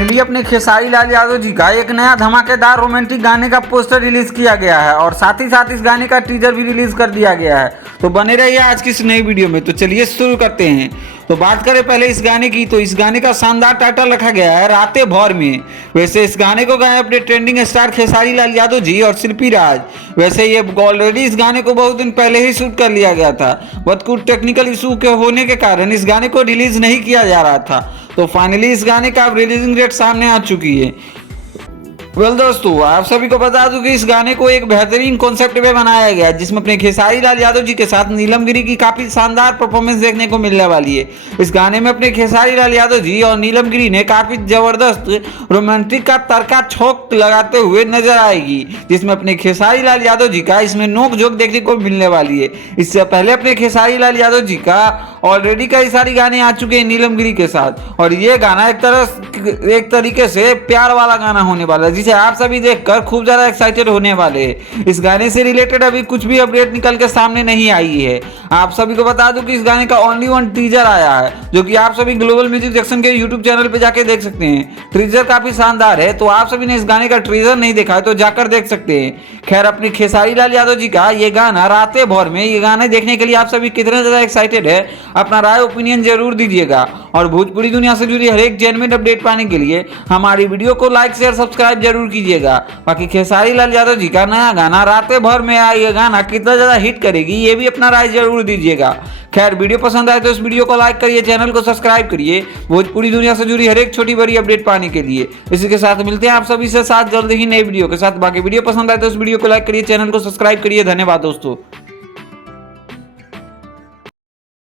Finally अपने खेसारी लाल यादव जी का एक नया धमाकेदार रोमांटिक गाने का पोस्टर रिलीज किया गया है और साथ ही साथ इस गाने का टीजर भी रिलीज कर दिया गया है। तो बने रहिए आज की इस नई वीडियो में। तो चलिए शुरू करते हैं। तो बात करें पहले इस गाने की, तो इस गाने का शानदार टाइटल रखा गया है रातें भर में। वैसे इस गाने को गाए अपने ट्रेंडिंग स्टार खेसारी लाल यादव जी और शिल्पी राज। वैसे ये ऑलरेडी इस गाने को बहुत दिन पहले ही शूट कर लिया गया था, बट कुछ टेक्निकल इशू के होने के कारण इस गाने को रिलीज नहीं किया जा रहा था। तो फाइनली इस गाने का अब रिलीजिंग डेट सामने आ चुकी है। दोस्तों, आप सभी को बता दूं कि इस गाने को एक बेहतरीन कॉन्सेप्ट में बनाया गया है, जिसमें अपने खेसारी लाल यादव जी के साथ नीलम गिरी की काफी शानदार परफॉर्मेंस देखने को मिलने वाली है। इस गाने में अपने खेसारी लाल यादव जी और नीलम गिरी ने काफी जबरदस्त रोमांटिक का तड़का छोक लगाते हुए नजर आएगी, जिसमें अपने खेसारी लाल यादव जी का इसमें नोक झोंक देखने को मिलने वाली है। इससे पहले अपने खेसारी लाल यादव जी का ऑलरेडी कई सारे गाने आ चुके हैं नीलम गिरी के साथ, और ये गाना एक तरीके से प्यार वाला गाना होने वाला है, जिसे आप सभी देखकर खूब ज्यादा एक्साइटेड होने वाले हैं। इस गाने से रिलेटेड अभी कुछ भी अपडेट निकल के सामने नहीं आई है। आप सभी को बता दूं कि इस गाने का ओनली वन टीजर आया है, जो कि आप सभी ग्लोबल म्यूजिक जंक्शन के यूट्यूब चैनल पे जाके देख सकते हैं। टीजर काफी शानदार है, तो आप सभी ने इस गाने का टीजर नहीं देखा है तो जाकर देख सकते हैं। खैर, अपने खेसारी लाल यादव जी का ये गाना रातें भर में, ये गाने देखने के लिए आप सभी कितने ज्यादा एक्साइटेड है, अपना राय ओपिनियन जरूर दीजिएगा। और भोजपुरी दुनिया से जुड़ी हर एक जेन्युइन अपडेट पाने के लिए हमारी वीडियो को लाइक शेयर सब्सक्राइब जरूर कीजिएगा। बाकी खेसारी लाल यादव जी का नया गाना रातें भर में आया, ये गाना कितना ज्यादा हिट करेगी, ये भी अपना राय जरूर दीजिएगा। खैर, वीडियो पसंद आए तो इस वीडियो को लाइक करिए, चैनल को सब्सक्राइब करिए भोजपुरी दुनिया से जुड़ी हर एक छोटी बड़ी अपडेट पाने के लिए। इसी के साथ मिलते हैं आप सभी से साथ जल्द ही नई वीडियो के साथ। बाकी वीडियो पसंद आए तो इस वीडियो को लाइक करिए, चैनल को सब्सक्राइब करिए। धन्यवाद दोस्तों।